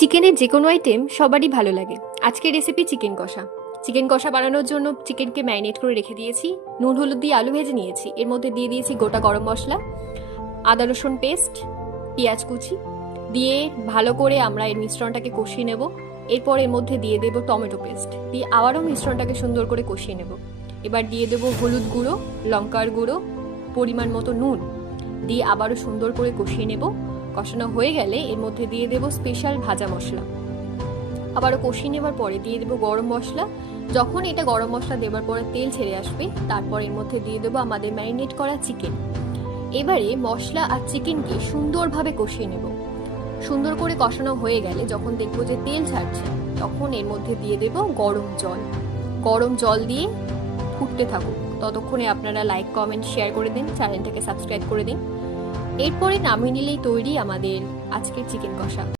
চিকেনের যে কোনো আইটেম সবারই ভালো লাগে। আজকের রেসিপি চিকেন কষা। চিকেন কষা বানানোর জন্য চিকেনকে ম্যারিনেট করে রেখে দিয়েছি, নুন হলুদ দিয়ে আলু ভেজে নিয়েছি। এর মধ্যে দিয়ে দিয়েছি গোটা গরম মশলা, আদা রসুন পেস্ট, পেঁয়াজ কুচি দিয়ে ভালো করে আমরা এর মিশ্রণটাকে কষিয়ে নেব। এরপর এর মধ্যে দিয়ে দেব টমেটো পেস্ট, দিয়ে আবারও মিশ্রণটাকে সুন্দর করে কষিয়ে নেব। এবার দিয়ে দেব হলুদ গুঁড়ো, লঙ্কার গুঁড়ো, পরিমাণ মতো নুন দিয়ে আবারও সুন্দর করে কষিয়ে নেব। কষানো হয়ে গেলে এর মধ্যে দিয়ে দেব স্পেশাল ভাজা মশলা। আবারও কষিয়ে নেবার পরে দিয়ে দেবো গরম মশলা। যখন এটা গরম মশলা দেওয়ার পরে তেল ছেড়ে আসবে, তারপর এর মধ্যে দিয়ে দেবো আমাদের ম্যারিনেট করা চিকেন। এবারে মশলা আর চিকেনকে সুন্দরভাবে কষিয়ে নেব। সুন্দর করে কষানো হয়ে গেলে যখন দেখবো যে তেল ছাড়ছে, তখন এর মধ্যে দিয়ে দেব গরম জল। গরম জল দিয়ে ফুটতে থাকুক, ততক্ষণে আপনারা লাইক কমেন্ট শেয়ার করে দিন, চ্যানেলটাকে সাবস্ক্রাইব করে দিন। এরপরে নামিয়ে নিলেই তৈরি আমাদের আজকের চিকেন কষা।